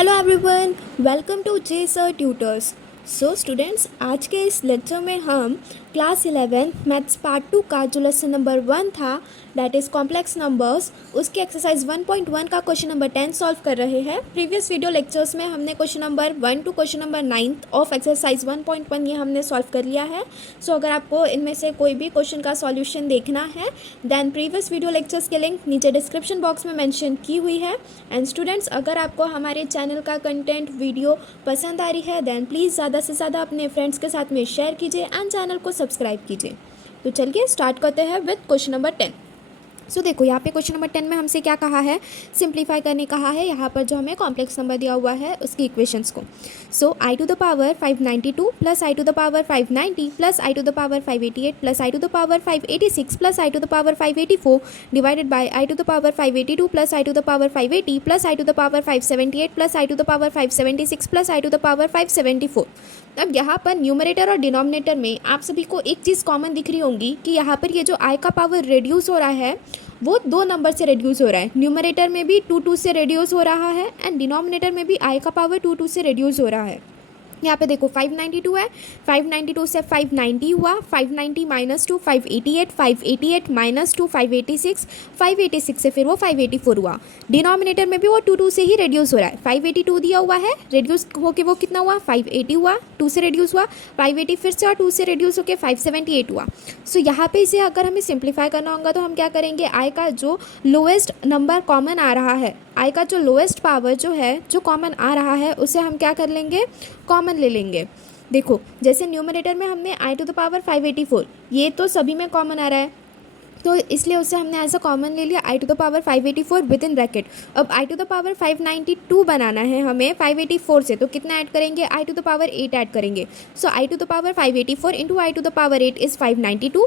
Hello everyone, welcome to J sir tutors. So students, आज के इस लेक्चर में हम क्लास 11 मैथ्स पार्ट 2 का जो लेसन नंबर 1 था दैट इज़ कॉम्प्लेक्स नंबर्स, उसके एक्सरसाइज 1.1 का क्वेश्चन नंबर 10 सॉल्व कर रहे हैं। प्रीवियस वीडियो लेक्चर्स में हमने question number 1 to question number 9 of exercise 1.1 ये हमने सॉल्व कर लिया है। सो अगर आपको इनमें से कोई भी क्वेश्चन का सॉल्यूशन देखना है देन प्रीवियस वीडियो लेक्चर्स के लिंक नीचे डिस्क्रिप्शन बॉक्स में मेंशन की हुई है। एंड स्टूडेंट्स, अगर आपको हमारे चैनल का कंटेंट वीडियो पसंद आ रही है देन प्लीज़ ज़्यादा से ज़्यादा अपने फ्रेंड्स के साथ में शेयर कीजिए एंड चैनल को सब्सक्राइब कीजिए। तो चलिए स्टार्ट करते हैं विद क्वेश्चन नंबर 10। सो देखो यहाँ पे क्वेश्चन नंबर 10 में हमसे क्या कहा है, सिंप्लीफाई करने कहा है। यहाँ पर जो हमें कॉम्प्लेक्स नंबर दिया हुआ है उसकी इक्वेशंस को। So I to the power 592 plus I to the power 590 plus I to the power 588 plus I to the power 586 plus I to the power 584 divided by i to the power 582 plus I to the power 580 plus I to the power 578 plus I to the power 576 plus I to the power 574। अब यहाँ पर numerator और denominator में आप सभी को एक चीज़ common दिख रही होंगी कि यहाँ पर ये जो आई का पावर रिड्यूस हो रहा है वो दो नंबर से रिड्यूस हो रहा है। न्यूमरेटर में भी 2 से रिड्यूस हो रहा है एंड डिनोमिनेटर में भी आई का पावर 2 से रिड्यूस हो रहा है। यहाँ पे देखो 592 है, 592 से 590 हुआ, 590 माइनस 2 588, 588 माइनस 2 586, 586 से फिर वो 584 हुआ। डिनोमिनेटर में भी वो 2 से ही रिड्यूस हो रहा है। 582 दिया हुआ है, रिड्यूस होके वो कितना हुआ 580 हुआ, 2 से रिड्यूस हुआ, 580 फिर से और 2 से रिड्यूस होके 578 हुआ। सो यहाँ पे इसे अगर हमें सिंप्लीफाई करना होगा तो हम क्या करेंगे, आई का जो लोएस्ट नंबर कॉमन आ रहा है, आई का जो लोएस्ट पावर जो है जो कॉमन आ रहा है उसे हम क्या कर लेंगे, कॉमन ले लेंगे। देखो जैसे न्यूमरेटर में हमने आई टू द पावर 584, ये तो सभी में कॉमन आ रहा है तो इसलिए उसे हमने एज अ कॉमन ले लिया i to the power 584 within bracket. अब आई टू द पावर 592 बनाना है हमें 584 से, तो कितना ऐड करेंगे, आई टू द पावर 8 ऐड करेंगे। So I to the power 584 into i to the power 8 is 592,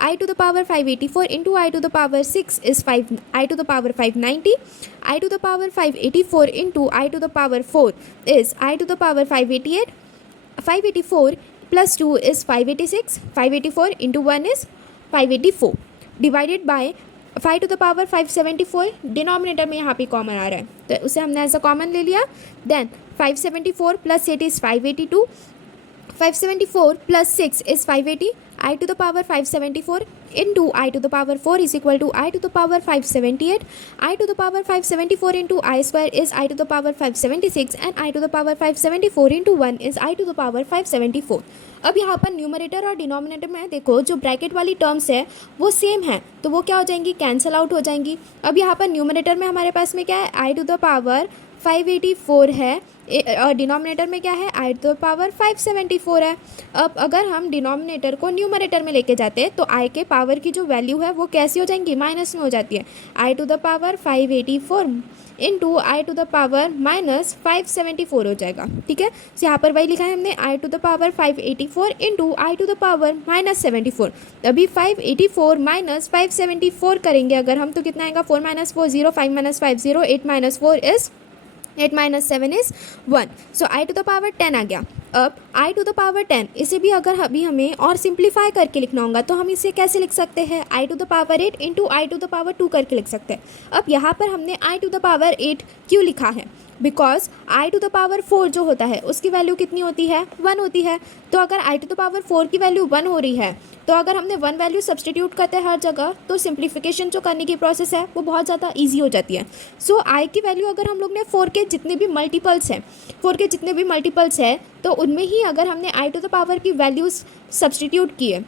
i to the power 584 into i to the power 6 is 5 i to the power 590, i to the power 584 into i to the power 4 is i to the power 588, 584 plus 2 is 586, 584 into 1 is 584 divided by 5 to the power 574। Denominator में यहाँ पे common आ रहा है तो उसे हमने ऐसा कॉमन ले लिया। Then 574 plus 8 is 582, 574 plus 6 is 580, i to the power 574 into i to the power 4 is equal to i to the power 578, i to the power 574 into I square is i to the power 576 and I to the power 574 into 1 is i to the power 574। अब यहाँ पर numerator और denominator में देखो जो bracket वाली terms है वो सेम है तो वो क्या हो जाएंगी, कैंसिल आउट हो जाएंगी। अब यहाँ पर न्यूमरेटर में हमारे पास में क्या है, आई टू द पावर 584 है और डिनोमिनेटर में क्या है, आई टू द पावर 574 है। अब अगर हम डिनोमिनेटर को न्यूमरेटर में लेके जाते हैं तो आई के पावर की जो वैल्यू है वो कैसी हो जाएंगी, माइनस में हो जाती है। I to the power 584 into i to the power minus 574 हो जाएगा। ठीक है, तो यहाँ पर वही लिखा है हमने, i to the power 584 into i to the power minus 74। अभी 584 माइनस 574 करेंगे अगर हम तो कितना आएगा, 4 minus 4 0, 5 minus 5 0, 8 minus 4 is 8 minus 7 is 1। So I to the power 10 आ गया। अब आई टू द पावर 10 इसे भी अगर अभी हमें और सिंप्लीफाई करके लिखना होगा तो हम इसे कैसे लिख सकते हैं, i to the power 8 into i to the power 2 करके लिख सकते हैं। अब यहाँ पर हमने आई टू द पावर 8 क्यों लिखा है, because i to the power 4 जो होता है उसकी वैल्यू कितनी होती है, 1 होती है। तो अगर आई टू द पावर 4 की वैल्यू 1 हो रही है तो अगर हमने 1 वैल्यू सब्सटीट्यूट करते हैं हर जगह तो सिंप्लीफिकेशन जो करने की प्रोसेस है वो बहुत ज़्यादा ईजी हो जाती है। सो आई की वैल्यू अगर हम लोग ने 4 के जितने भी मल्टीपल्स हैं, 4 के जितने भी मल्टीपल्स है तो उनमें ही अगर हमने आई टू द पावर की वैल्यूज़ सब्सटीट्यूट किए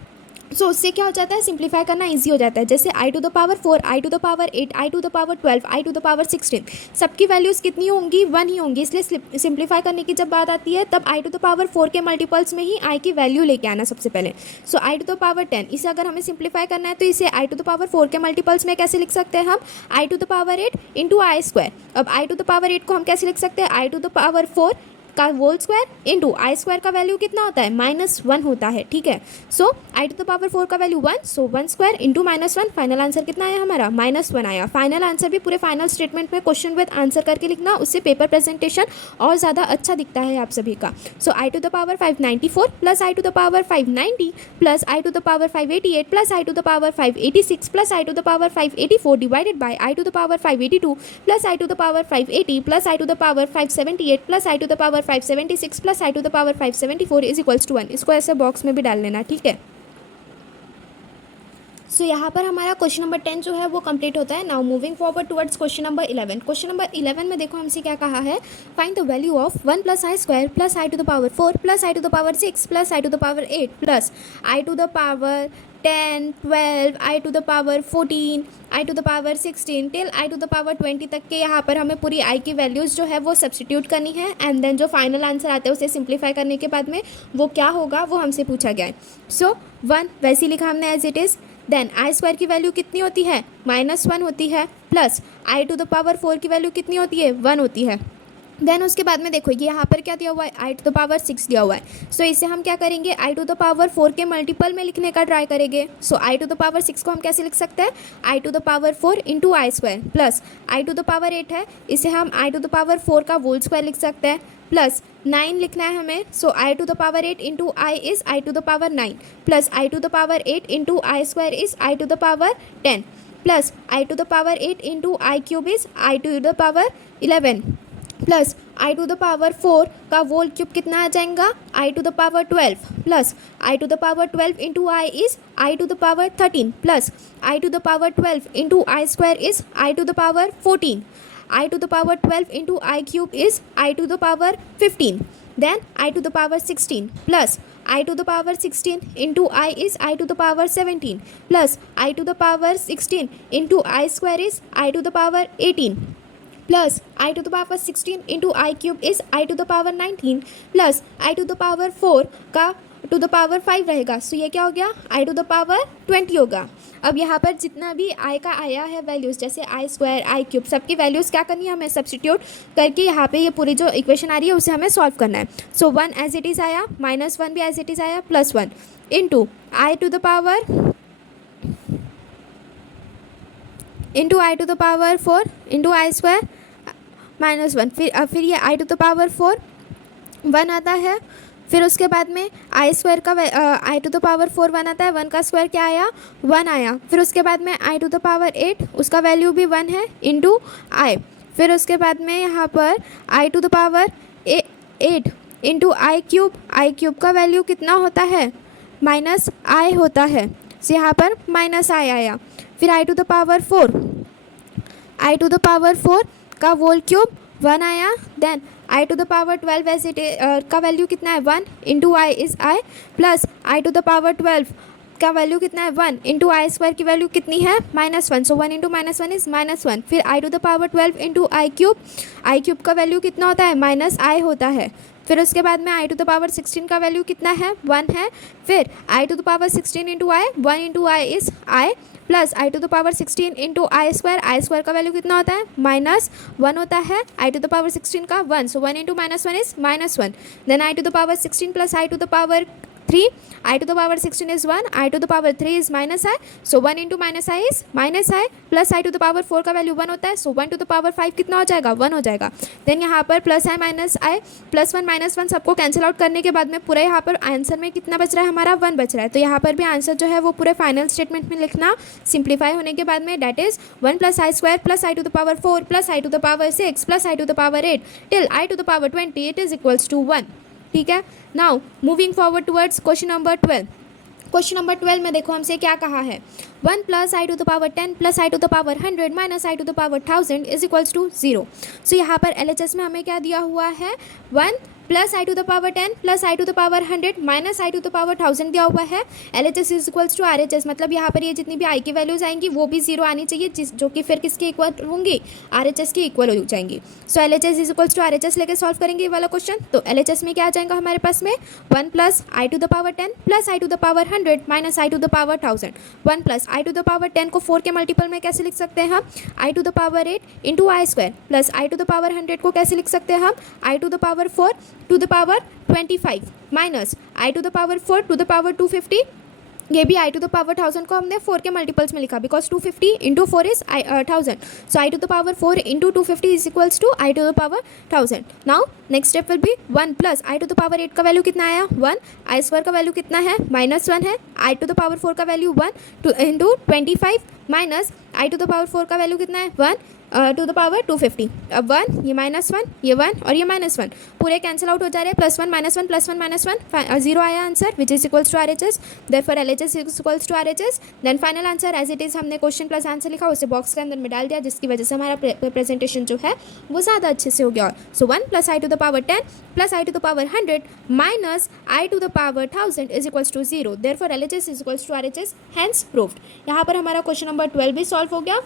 सो उससे क्या हो जाता है, सिंप्लीफाई करना इजी हो जाता है। जैसे i to the power 4, i to the power 8, i to the power 12, i to the power 16, सबकी वैल्यूज़ कितनी होंगी, 1 ही होंगी। इसलिए सिंप्लीफाई करने की जब बात आती है तब आई टू द पावर 4 के मल्टीपल्स में ही आई की वैल्यू लेके आना सबसे पहले। सो आई टू द पावर 10 इसे अगर हमें सिंप्लीफाई करना है तो इसे आई टू द पावर 4 के मल्टीपल्स में कैसे लिख सकते हैं हम, i to the power 8 into I square. अब आई टू द पावर 8 को हम कैसे लिख सकते हैं, आई टू द पावर 4 का होल स्क्वायर इंटू आई स्क्वायर का वैल्यू कितना होता है -1 होता है, ठीक है। सो आई टू द पावर 4 का value 1, so 1 square into -1, final answer कितना आया हमारा -1 आया। फाइनल आंसर भी पूरे फाइनल स्टेटमेंट में क्वेश्चन विद आंसर करके लिखना, उससे पेपर प्रेजेंटेशन और ज़्यादा अच्छा दिखता है आप सभी का। So I to the power 594 plus I to the power 590 plus I to the power 588 plus I to the power 586 plus I to the power 584 divided by i to the power 582 plus I to the power 580 plus I to the power 578 plus I to the power 576 plus I to the power 574 is equals to 1। इसको ऐसे box में भी डाल लेना, ठीक है। So यहाँ पर हमारा क्वेश्चन नंबर 10 जो है वो कंप्लीट होता है। Now moving forward towards question number 11। Question number 11 में देखो हमसे क्या कहा है, find the value of 1 plus i square plus I to the power 4 plus I to the power 6 plus I to the power 8 plus I to the power 10, 12, i to the power 14, i to the power 16 till i to the power 20 तक के यहाँ पर हमें पूरी आई की values जो है वो सब्स्टिट्यूट करनी है, एंड देन जो फाइनल आंसर आता है उसे सिंप्लीफाई करने के बाद में वो क्या होगा वो हमसे पूछा गया है। सो 1 वैसे ही लिखा हमने as it is, then i square की वैल्यू कितनी होती है -1 होती है, plus I to the power 4 की वैल्यू कितनी होती है 1 होती है। देन उसके बाद में देखो ये यहाँ पर क्या दिया हुआ है, आई टू द पावर 6 दिया हुआ है। सो इसे हम क्या करेंगे, आई टू द पावर 4 के मल्टीपल में लिखने का ट्राई करेंगे। So I to the power 6 को हम कैसे लिख सकते हैं, i to the power 4 into I square, plus I to the power 8 है, इसे हम आई टू द पावर 4 का होल स्क्वायर लिख सकते हैं, प्लस 9 लिखना है हमें। So I to the power 8 into i is i to the power 9, plus I to the power 8 into I square is i to the power 10, plus I to the power 8 into I cube is i to the power 11, plus I to the power 4 का whole cube कितना आ जाएगा, i to the power 12, plus I to the power 12 into i is i to the power 13, plus I to the power 12 into I square is i to the power 14, i to the power 12 into I cube is i to the power 15, then i to the power 16, plus I to the power 16 into i is i to the power 17, plus I to the power 16 into I square is i to the power 18, plus I to the power 16 into I cube is i to the power 19, plus I to the power 4 का to the power 5 रहेगा। सो ये क्या हो गया, आई to the power 20 होगा। अब यहाँ पर जितना भी आई का आया है वैल्यूज़, जैसे आई स्क्वायर आई क्यूब, सबकी वैल्यूज़ क्या करनी है हमें सब्स्टिट्यूट करके यहाँ पे ये पूरी जो इक्वेशन आ रही है उसे हमें सॉल्व करना है। सो 1 एज इट इज़ आया, -1 भी एज इट इज़ आया, +1 into i to the power 4 into I square -1, फिर ये आई टू द पावर 4 1 आता है, फिर उसके बाद में आई स्क्वायर का आई टू द पावर 4 1 आता है, 1 का स्क्वायर क्या आया 1 आया, फिर उसके बाद में आई टू द पावर 8 उसका वैल्यू भी 1 है इंटू आई, फिर उसके बाद में यहाँ पर i to the power 8 into I cube का वैल्यू कितना होता है -i होता है। सो यहाँ पर -i आया, फिर आई टू द पावर 4 का होल क्यूब 1 आया, then i to the power 12 as it का वैल्यू कितना है 1 into i is i, plus I to the power 12 का वैल्यू कितना है 1 इंटू आई स्क्वायर की वैल्यू कितनी है -1, सो 1 इंटू -1 इज़ -1, फिर आई to the power 12 into I cube का वैल्यू कितना होता है -i होता है, फिर उसके बाद में आई टू द पावर 16 का वैल्यू कितना है 1 है, फिर आई to the power 16 into i 1 into i is i, plus I to the power 16 into I square का वैल्यू कितना होता है -1 होता है, आई टू द पावर 16 का 1, so 1 into -1 is -1, then i to the power 16 plus I to the power 3, i to the power 16 is 1, i to the power 3 is -i, so 1 into -i is -i, plus I to the power 4 का value 1 होता है, सो 1 to the power 5 कितना हो जाएगा 1 हो जाएगा, then यहाँ पर +i -i +1 सबको कैंसिल आउट करने के बाद में पूरा यहाँ पर आंसर में कितना बच रहा है हमारा 1 बच रहा है। तो यहाँ पर भी आंसर जो है वो पूरे फाइनल स्टेटमेंट में लिखना सिंप्लीफाई होने के बाद में, that is 1 + i square plus I to the power 4 plus I to the power 6 plus I to the power 8 till i to the power 20 it is equals to 1। ठीक है, now moving forward towards question number 12। Question number 12 में देखो हमसे क्या कहा है, 1 + i to the power 10 plus I to the power 100 minus i to the power 1000 is equals to 0। So यहाँ पर LHS में हमें क्या दिया हुआ है, 1 + i to the power 10 plus I to the power 100 minus i to the power 1000 दिया हुआ है। LHS is equals to RHS, मतलब यहाँ पर ये जितनी भी i की वैल्यूज आएंगी वो भी 0 आनी चाहिए, जो कि फिर किसके इक्वल होंगी, RHS की इक्वल हो जाएंगी। So LHS is equals to RHS लेके सॉल्व करेंगे ये वाला क्वेश्चन। तो LHS में क्या आ जाएगा हमारे पास में, 1 + i to the power 10 plus I to the power 100 minus i to the power 1000, 1 + i to the power 10 को 4 के मल्टीपल में कैसे लिख सकते हैं हम, i to the power 8 into I square plus I to the power 100 को कैसे लिख सकते हैं हम, i to the power 4 to the power 25 minus i to the power 4 to the power 250, ये भी आई टू द पावर 1000 को हमने 4 के मल्टीपल्स में लिखा because 250 into 4 is 1000, so I to the power 4 into 250 is equals to i to the power 1000. Now next step will be 1 plus I to the power 8 का value कितना आया 1, i square का value कितना है -1 है, i to the power 4 का value 1 into 25 minus i to the power 4 का value कितना है 1 टू द पावर 250. अब 1 ये -1 ये 1 और ये -1 पूरे कैंसिल आउट हो जा रहे हैं, +1 -1 +1 -1 0 आया answer which is equals to RHS. Therefore LHS is equals to RHS. Then final answer as it is हमने क्वेश्चन प्लस आंसर लिखा उसे बॉक्स के अंदर में डाल दिया जिसकी वजह से हमारा प्रेजेंटेशन जो है वो ज़्यादा अच्छे से हो गया. So 1 plus I to the power 10 plus I to the power 100 minus i to the power 1000 is equals to 0. Therefore LHS is equals to RHS, hence proved. यहाँ पर हमारा क्वेश्चन नंबर 12 भी सॉल्व हो गया.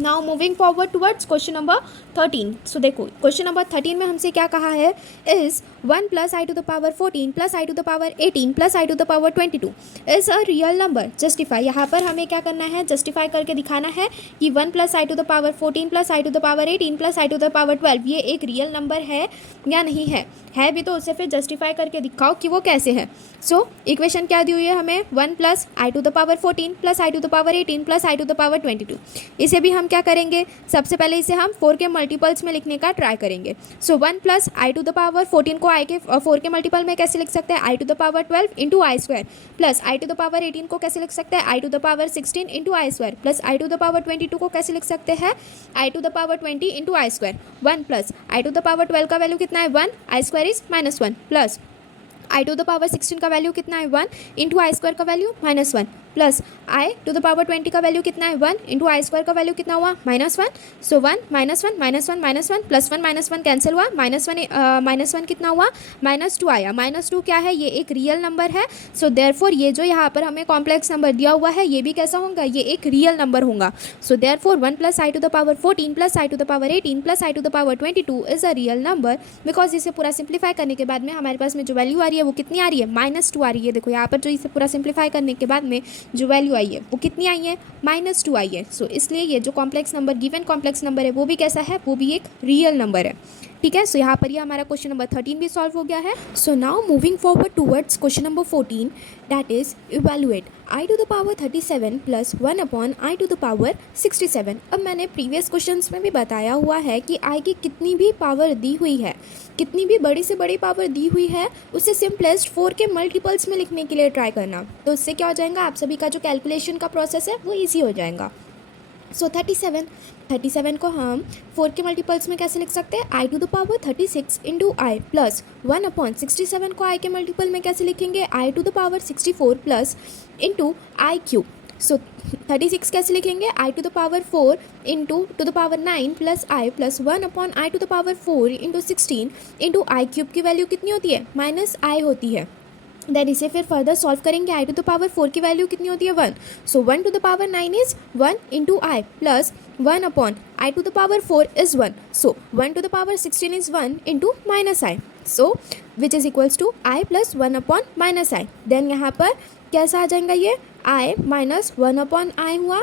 Now moving forward towards question number 13. So देखो question number 13 में हमसे क्या कहा है is 1 plus I to the power 14 plus I to the power 18 plus I to the power 22 is a real number. Justify, यहाँ पर हमें क्या करना है जस्टिफाई करके दिखाना है कि 1 plus I to the power 14 plus I to the power 18 plus I to the power 12 ये एक रियल नंबर है या नहीं है भी तो उसे फिर जस्टिफाई करके दिखाओ कि वो कैसे है. सो इक्वेशन क्या दी हुई है हमें 1 plus I to the power 14 plus I to the power 18 plus I to the power 22. इसे भी हम क्या करेंगे, सबसे पहले इसे हम 4 के मल्टीपल्स में लिखने का ट्राई करेंगे. So 1 plus I to the power 14 को आई के 4 के मल्टीपल में कैसे लिख सकते हैं, i to the power 12 into I square plus I to the power 18 को कैसे लिख सकते हैं, i to the power 16 into I square plus I to the power 22 को कैसे लिख सकते हैं, i to the power 20 into I square. 1 plus I to the power 12 का वैल्यू कितना है 1, i square is -1 plus I to the power 16 का value कितना है 1 इंटू आई स्क्वायर का value -1 plus I to the power 20 का वैल्यू कितना है 1 इंटू आई स्क्वायर का वैल्यू कितना हुआ -1. सो 1 -1 -1 -1 प्लस 1 -1 कैंसिल हुआ, -1 कितना हुआ -2 आया. -2 क्या है, ये एक रियल नंबर है. सो देयरफॉर ये जो यहाँ पर हमें कॉम्प्लेक्स नंबर दिया हुआ है ये भी कैसा होगा, ये एक रियल नंबर होगा. So therefore 1 plus I to the power 14 plus I to the power 18 plus I to the power 22 is a real number because इसे पूरा सिंप्लीफाई करने के बाद में हमारे पास में जो वैल्यू आ रही है वो कितनी आ रही है -2 आ रही है. देखो यहाँ पर जो इसे पूरा सिंप्लीफाई करने के बाद में जो वैल्यू आई है वो कितनी आई है -2 आई है. सो इसलिए ये जो complex number given complex number है वो भी कैसा है, वो भी एक रियल नंबर है. ठीक है, सो यहाँ पर ये हमारा क्वेश्चन नंबर 13 भी सॉल्व हो गया है. So now moving forward towards question number 14 that is evaluate i to the power 37 plus 1 upon i to the power 67. अब मैंने प्रीवियस क्वेश्चंस में भी बताया हुआ है कि आई की कितनी भी पावर दी हुई है, कितनी भी बड़ी से बड़ी पावर दी हुई है उसे सिंपलेस्ट 4 के मल्टीपल्स में लिखने के लिए ट्राई करना. तो इससे क्या हो जाएगा, आप सभी का जो कैलकुलेशन का प्रोसेस है वो ईजी हो जाएगा. सो 37 को हम 4 के मल्टीपल्स में कैसे लिख सकते हैं, i to the power 36 into i plus 1 upon 67 को आई के मल्टीपल में कैसे लिखेंगे, i to the power 64 plus into I cube. So 36 कैसे लिखेंगे, i to the power 4 into to the power 9 plus i plus 1 upon i to the power 4 into 16 into I cube की value कितनी होती है -i होती है. Then इसे फिर फर्दर सॉल्व करेंगे, आई टू द पावर 4 की वैल्यू कितनी होती है 1. So 1 to the power 9 is 1 into i plus 1 upon i to the power 4 is 1. So 1 to the power 16 is 1 into -i. So which is equals to i plus 1 upon -i. Then यहाँ पर कैसा आ जाएगा, ये आई minus 1 upon आई हुआ,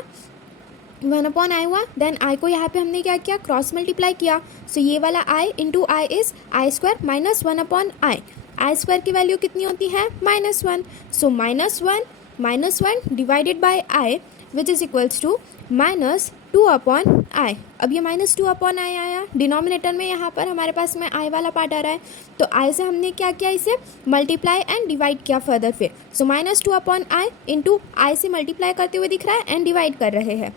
1 upon आई हुआ. Then I को यहाँ पे हमने क्या किया, क्रॉस मल्टीप्लाई किया. सो ये वाला i into i is i square minus 1 upon i. I square की वैल्यू कितनी होती है -1. So -1 divided by i which is equals to -2 upon i. अब ये -2 अपॉन आई आया डिनोमिनेटर में, यहाँ पर हमारे पास में आई वाला पार्ट आ रहा है तो आई से हमने क्या किया, इसे मल्टीप्लाई एंड डिवाइड किया फर्दर फिर. सो -2 अपॉन आई इंटू आई से मल्टीप्लाई करते हुए दिख रहा है एंड डिवाइड कर रहे हैं.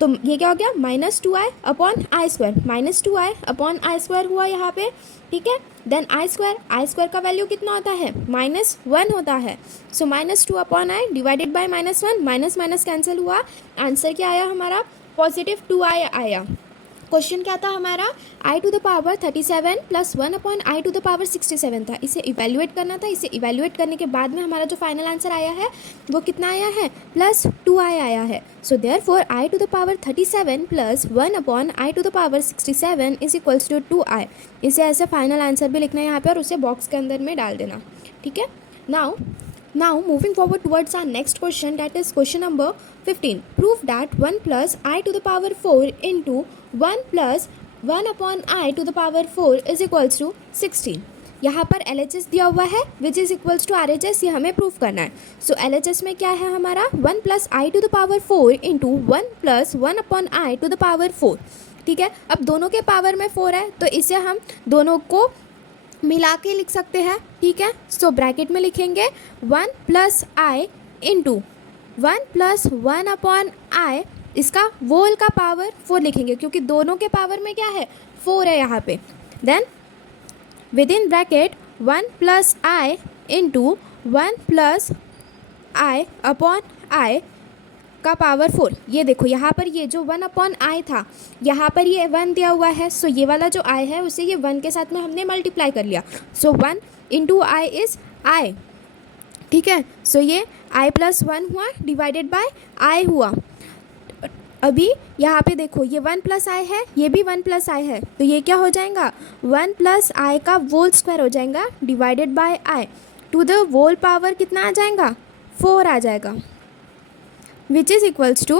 तो ये क्या हो गया, -2i upon i square, -2i upon i square हुआ यहाँ पे. ठीक है, देन आई स्क्वायर का वैल्यू कितना होता है -1 होता है. So -2 upon i divided by -1, minus cancel हुआ. आंसर क्या आया हमारा, +2i आया. क्वेश्चन क्या था हमारा, i to the power 37 plus 1 upon i to the power 67 था. इसे इवैल्यूएट करना था. इसे इवैल्यूएट करने के बाद में हमारा जो फाइनल आंसर आया है वो कितना आया है, +2i आया है. So therefore i to the power 37 plus 1 upon i to the power 67 is equals to 2i. इसे ऐसे फाइनल आंसर भी लिखना है यहाँ पे और उसे बॉक्स के अंदर में डाल देना. ठीक है, now Now moving forward towards our next question, that is question number 15. Prove that 1 plus I to the power 4 into 1 plus 1 upon I to the power 4 is equals to 16. यहाँ पर LHS दिया हुआ है which is equals to RHS, ये हमें proof करना है. सो LHS में क्या है हमारा 1 plus I to the power 4 into 1 plus 1 upon i to the power 4. ठीक है, अब दोनों के पावर में 4 है तो इसे हम दोनों को मिला के लिख सकते हैं. ठीक है, सो ब्रैकेट में लिखेंगे 1 plus i into 1 plus 1 upon आई, इसका वोल का पावर 4 लिखेंगे क्योंकि दोनों के पावर में क्या है 4 है यहाँ पे. Then within bracket 1 plus i into 1 plus i upon i का पावर 4. ये देखो यहाँ पर ये जो 1 अपॉन आई था यहाँ पर ये 1 दिया हुआ है. सो ये वाला जो आई है उसे ये 1 के साथ में हमने मल्टीप्लाई कर लिया. सो 1 इंटू आई इज़ आई. ठीक है, सो ये आई प्लस 1 हुआ डिवाइडेड बाय आई हुआ. अभी यहाँ पे देखो ये 1 प्लस आई है, ये भी 1 प्लस आई है, तो ये क्या हो जाएगा 1 प्लस आई का वोल स्क्वायर हो जाएगा divided by i. To the whole power कितना आ जाएगा 4 आ जाएगा which is equals to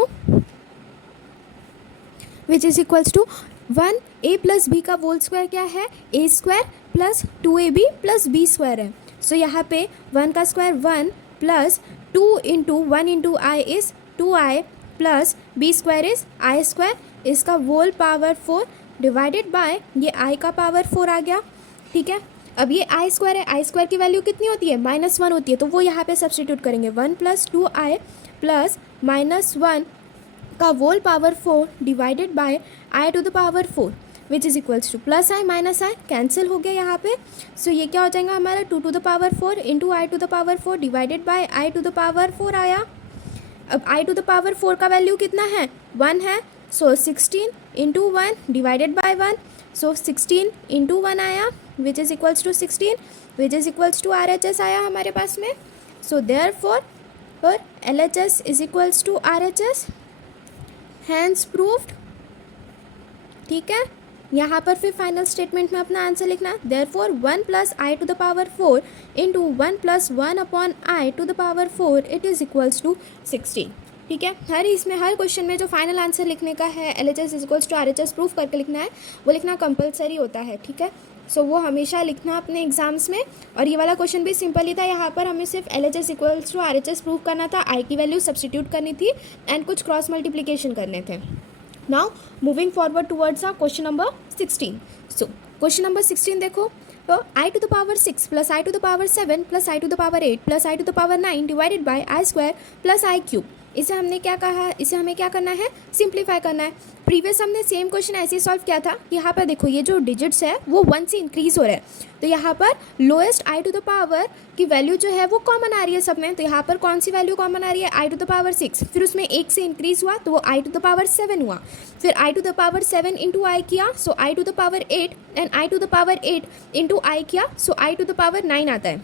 1 a plus B का वोल स्क्वायर क्या है a square plus 2ab plus B square है. सो यहाँ पे 1 का square 1 plus 2 into 1 into i is 2i plus B square is I square, इसका वोल पावर 4 डिवाइडेड बाय ये i का पावर 4 आ गया. ठीक है, अब ये आई स्क्वायर है, आई स्क्वायर की वैल्यू कितनी होती है -1 होती है, तो वो यहाँ पे सब्सटीट्यूट करेंगे 1 प्लस 2i प्लस -1 का whole power 4 divided by i to the power 4 which is equals to plus i minus i cancel हो गया यहाँ पे. सो ये क्या हो जाएगा हमारा 2 to the power 4 into i to the power 4 divided by i to the power 4 आया. अब आई टू द पावर 4 का वैल्यू कितना है 1 है. So 16 into 1 divided by 1. So 16 into 1 आया which is equals to 16 which is equals to RHS आया हमारे पास में. सो देयरफॉर और LHS is equals to RHS, hence proved. ठीक है, यहाँ पर फिर फाइनल स्टेटमेंट में अपना आंसर लिखना. therefore 1 plus I to the power 4 into 1 plus 1 upon i to the power 4 it is equals to 16. ठीक है, हर क्वेश्चन में जो फाइनल आंसर लिखने का है LHS is equals to RHS proof करके लिखना है, वो लिखना कंपलसरी होता है. ठीक है, सो वो हमेशा लिखना अपने एग्जाम्स में. और ये वाला क्वेश्चन भी सिंपल ही था, यहाँ पर हमें सिर्फ LHS equals to RHS prove करना था, आई की वैल्यू सब्सटीट्यूट करनी थी एंड कुछ क्रॉस मल्टीप्लिकेशन करने थे. Now moving forward towards a question number 16. So question number 16 देखो, तो I to the power 6 plus I to the power 7 plus I to the power 8 plus I to the power 9 divided by I square plus I cube. इसे हमने क्या कहा है, इसे हमें क्या करना है सिंप्लीफाई करना है. प्रीवियस हमने सेम क्वेश्चन ऐसे ही सॉल्व किया था. यहाँ पर देखो ये जो डिजिट्स है वो 1 से इंक्रीज हो रहा है, तो यहाँ पर lowest i to the power की वैल्यू जो है वो कॉमन आ रही है सब में. तो यहाँ पर कौन सी वैल्यू कॉमन आ रही है आई टू द पावर 6, फिर उसमें 1 से इंक्रीज हुआ तो वो आई टू द पावर 7 हुआ, फिर आई to the power 7 into I किया so I to the power 8 and I to the power 8 into I किया so I to the power 9 आता है.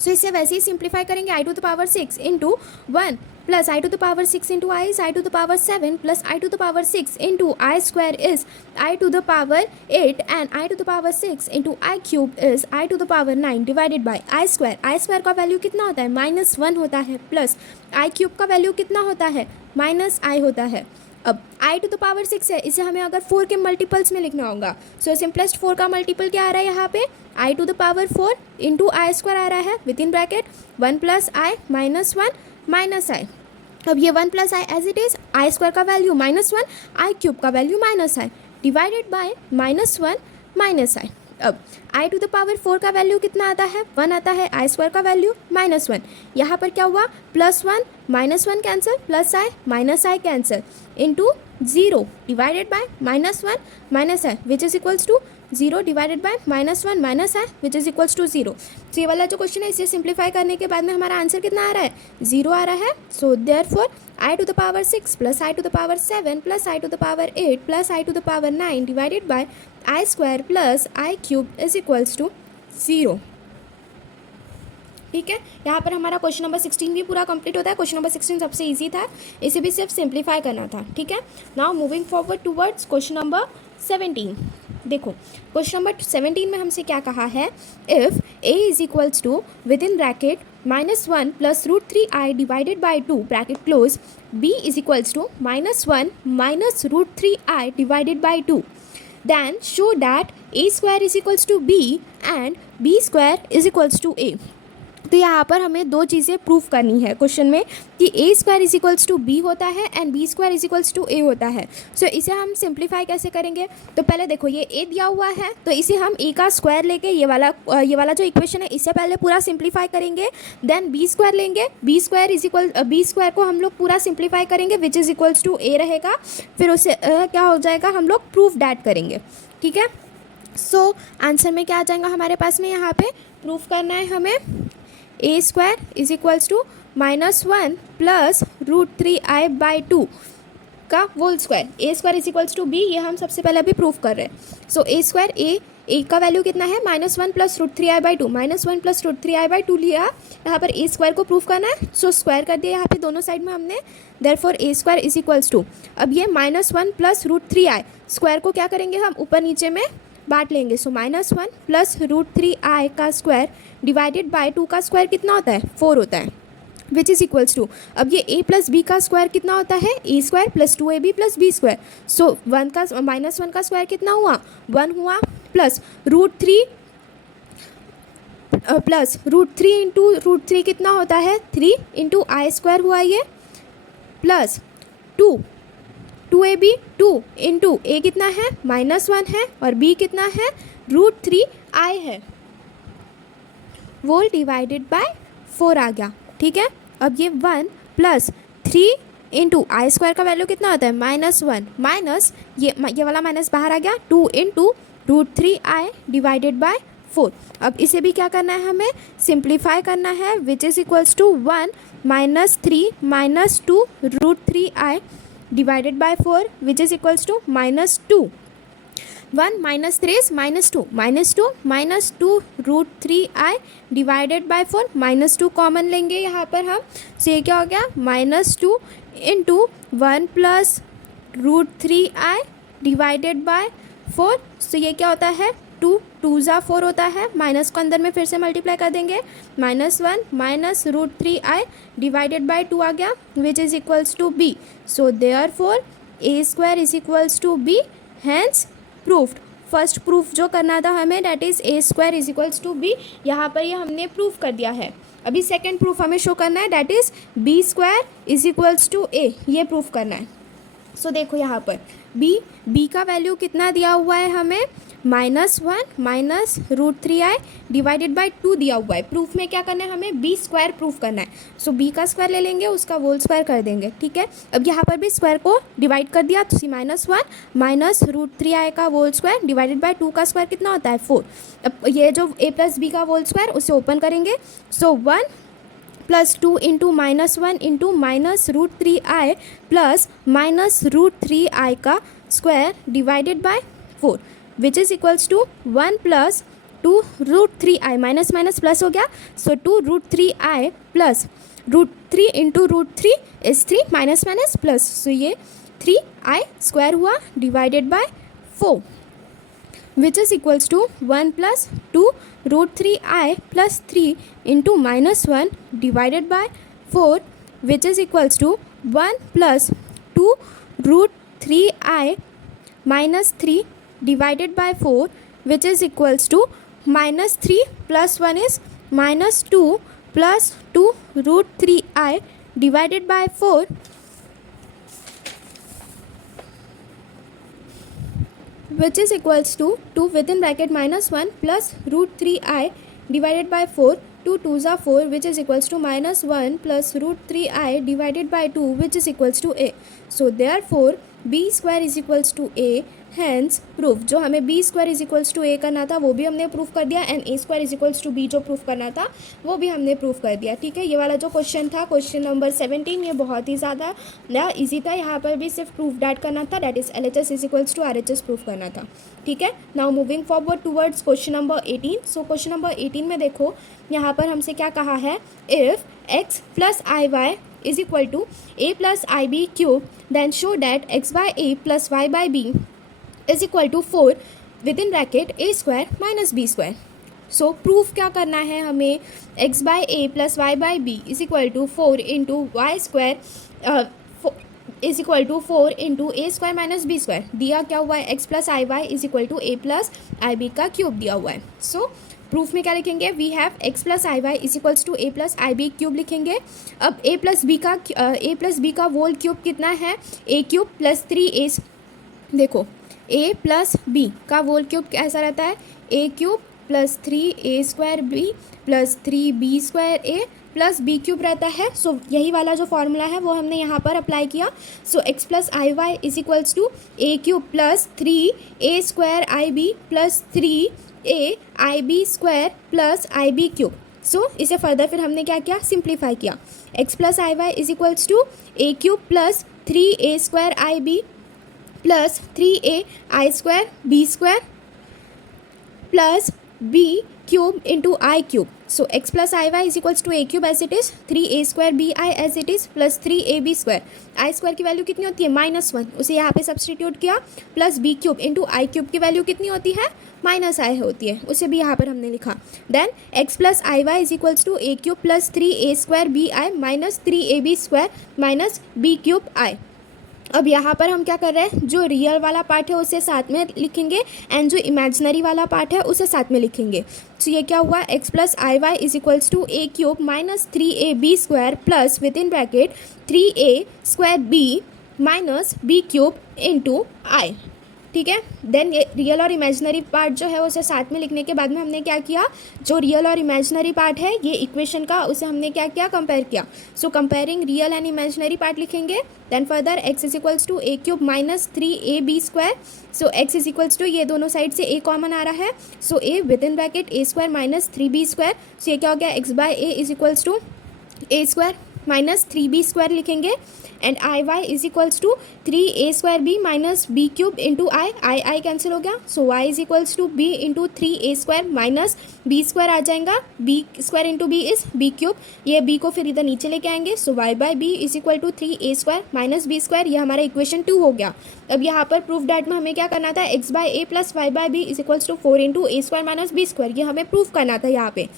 सो इसे वैसे ही सिंप्लीफाई करेंगे आई to the power 6 into 1 plus I to the power 6 into I is I to the power 7 plus I to the power 6 into I square is I to the power 8 and I to the power 6 into I cube is I to the power 9 divided by I square. I square का value कितना होता है -1 होता है plus I cube का value कितना होता है -I होता है. अब I टू द पावर 6 है, इसे हमें अगर 4 के मल्टीपल्स में लिखना होगा. सो सिंपलेस्ट 4 का मल्टीपल क्या आ रहा है यहाँ पे I to the power 4 into I square आ रहा है within bracket 1 plus I -1 minus I. अब ये 1 plus I as it is, I square का वैल्यू -1 आई क्यूब का value -I divided by -1 minus I. अब आई टू द पावर 4 का value कितना आता है 1 आता है, आई स्क्वायर का वैल्यू -1. यहाँ पर क्या हुआ +1 -1 cancel plus i minus i cancel into 0 divided by -1 minus i which is equals to 0 divided by -1 minus i which is equals to 0. तो ये वाला जो क्वेश्चन है इसे सिंप्लीफाई करने के बाद में हमारा आंसर कितना आ रहा है 0 आ रहा है. So therefore i to the power 6 plus I to the power 7 plus I to the power 8 plus I to the power 9 divided by I square plus I cube is equals to 0. ठीक है, यहाँ पर हमारा question number 16 भी पूरा complete होता है. Question number 16 सबसे इजी था, इसे भी सिर्फ सिंप्लीफाई करना था. ठीक है, now moving forward towards question number 17. देखो क्वेश्चन नंबर 17 में हमसे क्या कहा है, if a is equals to within bracket -1 plus root 3i divided by 2 bracket close, b is equals to -1 minus root 3i divided by 2. Then show that a square is equals to b and b square is equals to a. तो यहाँ पर हमें दो चीज़ें proof करनी है question में कि A square is equals to B होता है and B square is equals to A होता है. सो इसे हम सिंप्लीफाई कैसे करेंगे? तो पहले देखो ये ए दिया हुआ है तो इसे हम ए का स्क्वायर लेके ये वाला जो इक्वेशन है इससे पहले पूरा सिंप्लीफाई करेंगे. देन बी स्क्वायर लेंगे, बी स्क्वायर को हम लोग पूरा सिंप्लीफाई करेंगे विच इज़ इक्वल्स टू ए रहेगा. फिर उससे क्या हो जाएगा, हम लोग प्रूफ डैट करेंगे. ठीक है. सो आंसर में क्या आ जाएगा हमारे पास में, यहाँ पे प्रूफ करना है हमें A square is equals to -1 plus root 3i by 2 का whole square. A square is equals to B, ये हम सबसे पहले अभी प्रूफ कर रहे हैं. सो ए स्क्वायर ए का वैल्यू कितना है, -1 plus root 3i by 2. -1 plus root 3i by 2 लिया, यहाँ पर ए स्क्वायर को प्रूफ करना है. सो स्क्वायर कर दिया यहाँ पे दोनों साइड में हमने. Therefore a square is equals to, अब ये -1 प्लस रूट 3i स्क्वायर को क्या करेंगे हम ऊपर नीचे में बांट लेंगे. सो -1 प्लस रूट 3i का स्क्वायर डिवाइडेड बाय 2 का स्क्वायर कितना होता है, 4 होता है विच इज़ इक्वल्स टू, अब ये a प्लस बी का स्क्वायर कितना होता है, A square plus 2ab plus B square. So -1 का स्क्वायर कितना हुआ, 1 हुआ, प्लस रूट 3 इंटू रूट 3 कितना होता है, 3 इंटू आई स्क्वायर हुआ ये, प्लस 2ab 2 इंटू ए कितना है, -1 है और b कितना है, रूट 3i है, वोल डिवाइडेड बाय 4 आ गया. ठीक है. अब ये 1 प्लस 3 इंटू आई स्क्वायर का वैल्यू कितना होता है, -1 माइनस ये वाला माइनस बाहर आ गया, 2 into root 3i divided by 4. अब इसे भी क्या करना है, हमें सिंप्लीफाई करना है which is equals to 1 minus 3 minus 2 root 3i divided by 4 which is equals to -2. 1 minus 3 is -2 minus 2 root 3i divided by 4. -2 common लेंगे यहाँ पर हम. सो ये क्या हो गया, -2 into 1 plus root 3i divided by 4. So ये क्या होता है, 2 2 4 होता है, माइनस को अंदर में फिर से मल्टीप्लाई कर देंगे, -1 minus root 3i divided by 2 आ गया which is equals to b. So therefore a square is equals to b, hence proved. First proof जो करना था हमें that is a square is equals to b, यहाँ पर ये हमने प्रूफ कर दिया है. अभी सेकंड प्रूफ हमें शो करना है that is B square is equals to A, ये प्रूफ करना है. सो देखो यहाँ पर बी का वैल्यू कितना दिया हुआ है हमें, -1 minus root 3i divided by 2 दिया हुआ है. प्रूफ में क्या करना है, हमें बी स्क्वायर प्रूफ करना है. सो बी का स्क्वायर ले लेंगे, उसका होल स्क्वायर कर देंगे. ठीक है. अब यहाँ पर भी स्क्वायर को डिवाइड कर दिया तो -1 माइनस रूट 3i का होल स्क्वायर डिवाइडेड बाय 2 का स्क्वायर कितना होता है, 4. अब ये जो a प्लस बी का होल स्क्वायर उसे ओपन करेंगे. So 1 plus 2 into -1 into minus root 3i plus minus root 3i का square divided by 4 which is equals to 1 plus 2 root 3i, minus minus plus हो गया. So 2 root 3i plus root 3 into root 3 is 3 minus minus plus. So ये 3i square हुआ divided by 4 which is equals to 1 plus 2 root 3i plus 3 into -1 divided by 4 which is equals to 1 plus 2 root 3i minus 3 divided by 4 which is equals to -3 plus 1 is -2 plus 2 root 3i divided by 4 which is equals to 2 within bracket -1 plus root 3i divided by 4. 2 2s are 4 which is equals to -1 plus root 3i divided by 2 which is equals to a. So therefore b square is equals to a, hence proof. जो हमें B square is equals to A करना था वो भी हमने proof कर दिया and A square is equals to B जो प्रूफ करना था वो भी हमने प्रूफ कर दिया. ठीक है. ये वाला जो क्वेश्चन था क्वेश्चन नंबर 17 ये बहुत ही ज़्यादा ईजी था. यहाँ पर भी सिर्फ प्रूफ डैट करना था that is LHS is equals to RHS proof करना था. ठीक है. Now moving forward towards question number 18. So question number 18 में देखो यहाँ पर हमसे क्या कहा है, if x plus IY is equal to a plus IB cube then show that XY plus YB is equal to 4 within bracket a square minus b square. सो proof क्या करना है हमें, x by a plus y by B is equal to 4 into y square is equal to 4 into a square minus B square. दिया क्या हुआ है, x plus I Y is equal to a plus I b का cube दिया हुआ है। So proof में क्या लिखेंगे, we have x plus I Y is equals to a plus I B cube लिखेंगे। अब ए प्लस बी का वोल क्यूब कितना है, ए क्यूब प्लस 3 ए, देखो ए प्लस बी का वोल क्यूब कैसा रहता है, A cube plus 3 A square B plus 3 B square A plus B cube रहता है। सो यही वाला जो फॉर्मूला है वो हमने यहाँ पर अप्लाई किया। So X plus I Y is equals to A cube plus 3 A square I B plus 3 A I B square plus I B cube. So इसे फर्दर फिर हमने क्या किया, सिंप्लीफाई किया। X plus I Y is equals to A cube plus 3 A square I B plus 3 I square B square plus B cube into I cube. So X plus I Y is equals to A cube as it is, 3 A square B i as it is plus 3 B square. I square की value कितनी होती है, -1, उसे यहाँ पे substitute किया, plus B cube into आई cube की value कितनी होती है, -i होती है, उसे भी यहाँ पर हमने लिखा। Then X plus I Y is equals to A cube plus 3 A square B I minus 3 B square minus B cube I. अब यहाँ पर हम क्या कर रहे हैं, जो रियल वाला पार्ट है उसे साथ में लिखेंगे एंड जो इमेजिनरी वाला पार्ट है उसे साथ में लिखेंगे। तो ये क्या हुआ, X plus I Y is equals to A cube minus 3 B square plus within bracket 3 square B minus B cube into I. ठीक है, देन ये रियल और इमेजिनरी पार्ट जो है उसे साथ में लिखने के बाद में हमने क्या किया, जो रियल और इमेजिनरी पार्ट है ये इक्वेशन का, उसे हमने क्या किया, कंपेयर किया। So comparing real and imaginary part लिखेंगे। Then further X is equals to A cube minus 3 B square. So X is equals to, ये दोनों साइड से ए कॉमन आ रहा है, so A within bracket A square minus 3 B square. So ये क्या हो गया, X by A is equals to A square minus 3 B square लिखेंगे and I Y is equals to 3 square B minus B cube into I cancel हो गया। So Y is equals to B into 3 square minus B square आ जाएगा, B square into B is B cube, ये B को फिर इधर नीचे लेके आएंगे। सो Y by B is equal to 3 square minus B square, ये हमारा इक्वेशन 2 हो गया। अब यहाँ पर प्रूफ डैट में हमें क्या करना था, x by a plus y by b is equals to 4 into a square minus B square, ये हमें प्रूफ करना था यहाँ पे।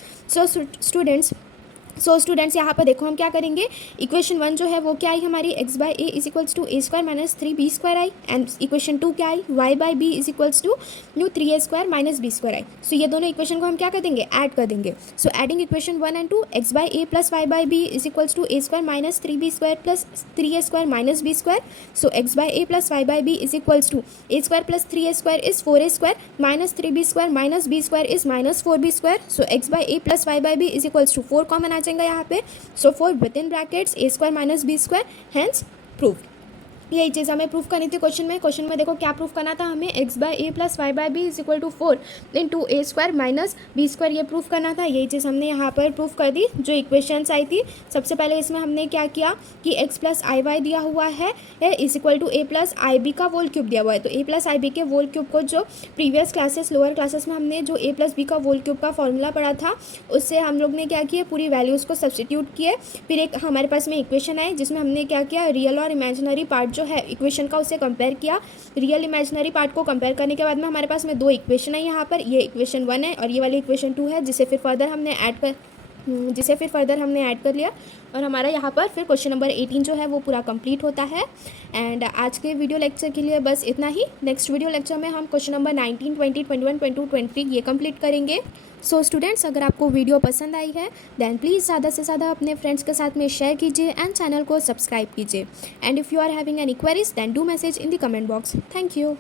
सो स्टूडेंट्स यहाँ पर देखो हम क्या करेंगे, इक्वेशन 1 जो है वो क्या आई हमारी, X by A is equals to A square minus 3 B square आई, एंड इक्वेशन 2 क्या आई, Y by B is equals to 3 square minus B square आई। सो ये दोनों इक्वेशन को हम क्या कर देंगे, ऐड कर देंगे। So adding equation 1 and 2, x by a plus y by B is equals to A square minus 3 B square plus 3 square minus B square. So x by a plus y by B is equals to A square plus 3 square is 4 square minus 3 B square minus B square is minus 4 b square. So x by a plus y by B is equals to 4 common आ जाएगा यहाँ पे। So 4 within brackets A square minus B square, hence proof. यही चीज़ हमें proof करनी थी question में देखो क्या प्रूफ करना था हमें, x by a plus y by b is equal to 4 into a square minus B square, ये प्रूफ करना था। यही चीज़ हमने यहाँ पर प्रूफ कर दी। जो इक्वेशंस आई थी सबसे पहले इसमें हमने क्या किया कि एक्स प्लस आई वाई दिया हुआ है is equal to a plus I b का वोल क्यूब दिया हुआ है, तो ए प्लस आई बी के वोल क्यूब को जो प्रीवियस क्लासेस लोअर क्लासेस में हमने जो ए प्लस बी का वोल क्यूब का फॉर्मूला पढ़ा था उससे हम लोग ने क्या किया, पूरी वैल्यूज़ को सब्सटीट्यूट किए। फिर एक हमारे पास में इक्वेशन आई जिसमें हमने क्या किया, रियल और इमेजिनरी पार्ट जो है इक्वेशन का उसे कंपेयर किया। रियल इमेजिनरी पार्ट को कंपेयर करने के बाद में हमारे पास में 2 इक्वेशन है यहाँ पर, ये इक्वेशन 1 है और ये वाली इक्वेशन 2 है, जिसे फिर फर्दर हमने ऐड कर लिया और हमारा यहाँ पर फिर क्वेश्चन नंबर 18 जो है वो पूरा कंप्लीट होता है। एंड आज के वीडियो लेक्चर के लिए बस इतना ही। नेक्स्ट वीडियो लेक्चर में हम क्वेश्चन नंबर 19, 20, 21, 22, 23 ये कंप्लीट करेंगे। सो स्टूडेंट्स, अगर आपको वीडियो पसंद आई है देन प्लीज़ ज़्यादा से ज़्यादा अपने फ्रेंड्स के साथ में शेयर कीजिए एंड चैनल को सब्सक्राइब कीजिए। And if you are having any queries then do message in the comment box. Thank you.